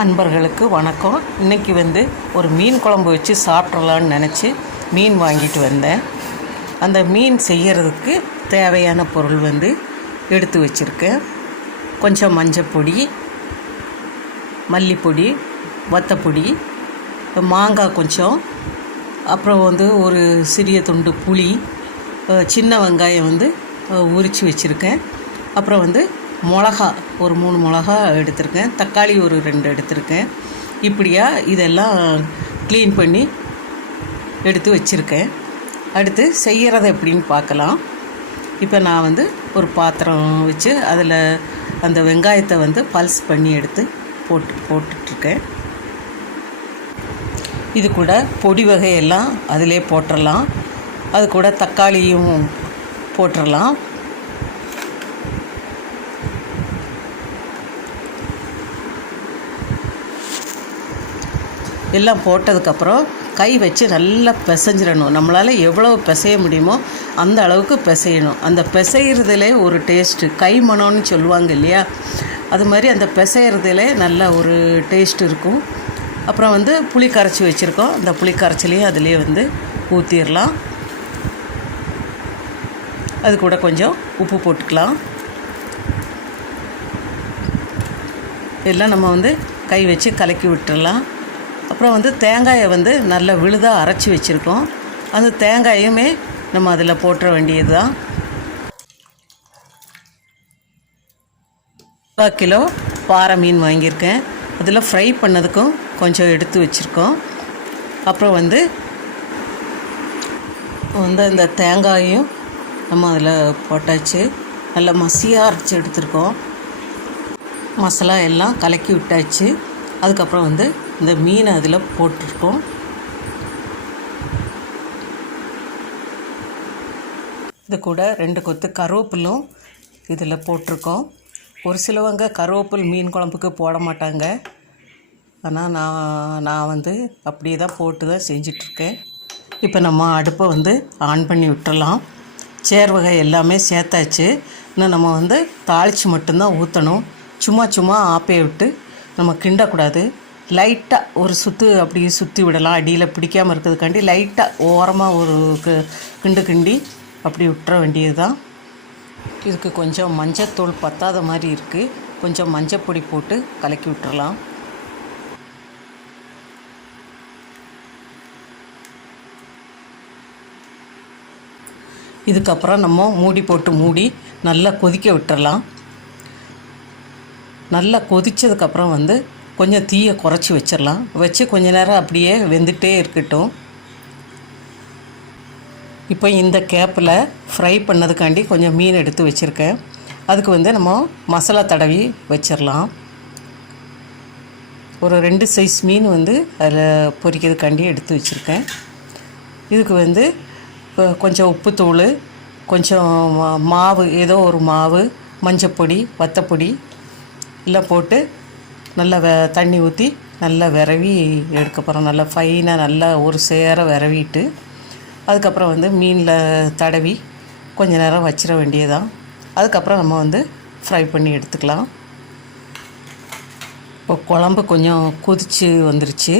அன்பர்களுக்கு வணக்கம். இன்றைக்கி வந்து ஒரு மீன் குழம்பு வச்சு சாப்பிட்றலான்னு நினச்சி மீன் வாங்கிட்டு வந்தேன். அந்த மீன் செய்கிறதுக்கு தேவையான பொருள் வந்து எடுத்து வச்சுருக்கேன். கொஞ்சம் மஞ்சப்பொடி மல்லிப்பொடி வத்தப்பொடி மாங்காய் கொஞ்சம் அப்புறம் வந்து ஒரு சிறிய துண்டு புளி சின்ன வெங்காயம் வந்து உரித்து வச்சுருக்கேன். அப்புறம் வந்து மிளகா ஒரு மூணு மிளகா எடுத்திருக்கேன். தக்காளி ஒரு ரெண்டு எடுத்திருக்கேன். இப்படியா இதெல்லாம் க்ளீன் பண்ணி எடுத்து வச்சுருக்கேன். அடுத்து செய்கிறத எப்படின்னு பார்க்கலாம். இப்போ நான் வந்து ஒரு பாத்திரம் வச்சு அதில் அந்த வெங்காயத்தை வந்து பல்ஸ் பண்ணி எடுத்து போட்டு போட்டுட்ருக்கேன். இது கூட பொடி வகையெல்லாம் அதிலே போட்டுடலாம் அது கூட தக்காளியும் போட்டுடலாம் எல்லாம் போட்டதுக்கப்புறம் கை வச்சு நல்லா பிசைஞ்சிடணும். நம்மளால் எவ்வளோ பிசைய முடியுமோ அந்த அளவுக்கு பிசையணும். அந்த பிசைகிறதுலே ஒரு டேஸ்ட்டு கை மணம்னு சொல்லுவாங்க இல்லையா? அது மாதிரி அந்த பிசைகிறதுலே நல்ல ஒரு டேஸ்ட் இருக்கும். அப்புறம் வந்து புளி கரைச்சி வச்சுருக்கோம். அந்த புளி கரைச்சிலையும் அதிலே வந்து ஊற்றிடலாம் அது கூட கொஞ்சம் உப்பு போட்டுக்கலாம். எல்லாம் நம்ம வந்து கை வச்சு கலக்கி விட்டுடலாம் அப்புறம் வந்து தேங்காயை வந்து நல்லா விழுதாக அரைச்சி வச்சுருக்கோம். அந்த தேங்காயுமே நம்ம அதில் போட்டுற வேண்டியது தான் கிலோ பாறை மீன் வாங்கியிருக்கேன். அதில் ஃப்ரை பண்ணதுக்கும் கொஞ்சம் எடுத்து வச்சுருக்கோம். அப்புறம் வந்து வந்து இந்த தேங்காயும் நம்ம அதில் போட்டாச்சு. நல்லா மசியாக அரைச்சி எடுத்துருக்கோம். மசாலா எல்லாம் கலக்கி விட்டாச்சு. அதுக்கப்புறம் வந்து இந்த மீனை அதில் போட்டிருக்கோம். இது கூட ரெண்டு கொத்து கருவேப்பிலும் இதில் போட்டிருக்கோம். ஒரு சிலவங்க கருவேப்பில் மீன் குழம்புக்கு போட மாட்டாங்க. ஆனால் நான் நான் வந்து அப்படியே தான் போட்டு தான் செஞ்சிட்ருக்கேன். இப்போ நம்ம அடுப்பை வந்து ஆன் பண்ணி விட்டுறலாம். சேர் வகை எல்லாமே சேர்த்தாச்சு. இன்னும் நம்ம வந்து தாளித்து மட்டும்தான் ஊற்றணும் சும்மா சும்மா ஆப்பையை விட்டு நம்ம கிண்டக்கூடாது. லைட்டாக ஒரு சுற்று அப்படியே சுற்றி விடலாம். அடியில் பிடிக்காமல் இருக்கிறதுக்காண்டி லைட்டாக ஓரமாக ஒரு கு- கிண்டு கிண்டி அப்படி விட்டுற வேண்டியது தான் இதுக்கு கொஞ்சம் மஞ்சத்தூள் பத்தாத மாதிரி இருக்குது கொஞ்சம் மஞ்சப்பொடி போட்டு கலக்கி விட்டுறலாம். இதுக்கப்புறம் நம்ம மூடி போட்டு மூடி நல்லா கொதிக்க விட்டுறலாம். நல்லா கொதித்ததுக்கப்புறம் வந்து கொஞ்சம் தீயை குறைச்சி வச்சிடலாம் வச்சு கொஞ்ச நேரம் அப்படியே வெந்துட்டே இருக்கட்டும். இப்போ இந்த கேப்பில் ஃப்ரை பண்ணதுக்காண்டி கொஞ்சம் மீன் எடுத்து வச்சுருக்கேன். அதுக்கு வந்து நம்ம மசாலா தடவி வச்சிடலாம் ஒரு ரெண்டு சைஸ் மீன் வந்து அதில் பொரிக்கிறதுக்காண்டி எடுத்து வச்சுருக்கேன். இதுக்கு வந்து இப்போ கொஞ்சம் உப்புத்தூள் கொஞ்சம் மா- மாவு ஏதோ ஒரு மாவு மஞ்சப்பொடி வத்தப்பொடி எல்லாம் போட்டு நல்லா வெ தண்ணி ஊற்றி நல்லா விரவி எடுக்க போகிறோம் நல்லா ஃபைனாக நல்லா ஒரு சேர விரவிட்டு அதுக்கப்புறம் வந்து மீனில் தடவி கொஞ்ச நேரம் வச்சிட வேண்டியதான் அதுக்கப்புறம் நம்ம வந்து ஃப்ரை பண்ணி எடுத்துக்கலாம். இப்போ குழம்பு கொஞ்சம் கொதிச்சு வந்துருச்சு.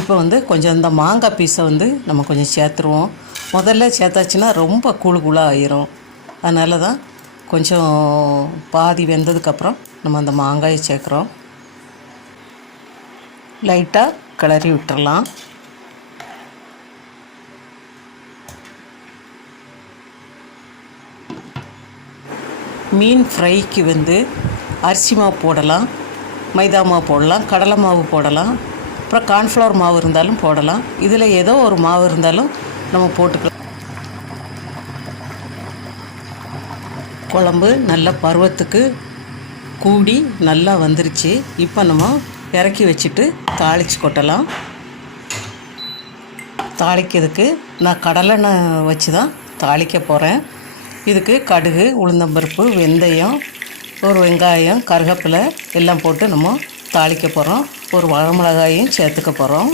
இப்போ வந்து கொஞ்சம் இந்த மாங்காய் பீஸை வந்து நம்ம கொஞ்சம் சேர்த்துருவோம். முதல்ல சேர்த்தாச்சுன்னா ரொம்ப கூழு கூழாக ஆயிரும். அதனால தான் கொஞ்சம் பாதி வெந்ததுக்கப்புறம் நம்ம அந்த மாங்காயை சேர்க்குறோம். லைட்டாக கிளறி விட்டுறலாம். மீன் ஃப்ரைக்கு வந்து அரிசி மாவு போடலாம் மைதா மாவு போடலாம் கடலை மாவு போடலாம் அப்புறம் கார்ன்ஃப்ளவர் மாவு இருந்தாலும் போடலாம். இதில் ஏதோ ஒரு மாவு இருந்தாலும் நம்ம போட்டுக்கலாம். குழம்பு நல்ல பருவத்துக்கு கூடி நல்லா வந்துருச்சு. இப்போ நம்ம இறக்கி வச்சுட்டு தாளித்து கொட்டலாம். தாளிக்கிறதுக்கு நான் கடலெண்ணெய் வச்சு தான் தாளிக்க போகிறேன் இதுக்கு கடுகு உளுந்தம்பருப்பு வெந்தயம் ஒரு வெங்காயம் கருவேப்பிலை எல்லாம் போட்டு நம்ம தாளிக்க போகிறோம் ஒரு வரமிளகாயும் சேர்த்துக்க போகிறோம்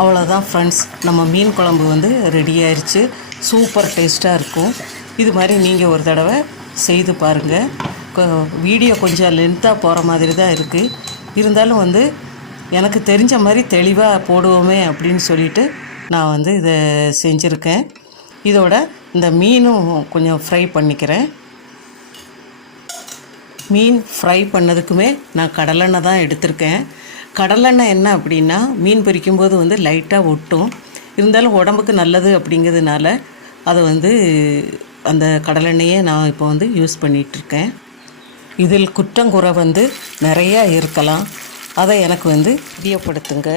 அவ்வளோதான் ஃப்ரெண்ட்ஸ் நம்ம மீன் குழம்பு வந்து ரெடி ஆயிடுச்சு சூப்பர் டேஸ்ட்டாக இருக்கும். இது மாதிரி நீங்கள் ஒரு தடவை செய்து பாருங்கள் வீடியோ கொஞ்சம் லென்த்தாக போகிற மாதிரி தான் இருக்குது இருந்தாலும் வந்து எனக்கு தெரிஞ்ச மாதிரி தெளிவாக போடுவோமே அப்படின்னு சொல்லிட்டு நான் வந்து இதை செஞ்சுருக்கேன். இதோட இந்த மீனும் கொஞ்சம் ஃப்ரை பண்ணிக்கிறேன். மீன் ஃப்ரை பண்ணதுக்குமே நான் கடலெண்ணெய் தான் எடுத்திருக்கேன். கடலெண்ணெய் என்ன அப்படின்னா மீன் பொரிக்கும்போது வந்து லைட்டாக ஒட்டும். இருந்தாலும் உடம்புக்கு நல்லது அப்படிங்கிறதுனால அதை வந்து அந்த கடலெண்ணெயே நான் இப்போ வந்து யூஸ் பண்ணிகிட்ருக்கேன் இதில் குற்றங்குறை வந்து நிறையா இருக்கலாம். அதை எனக்கு வந்து தெரியப்படுத்துங்க.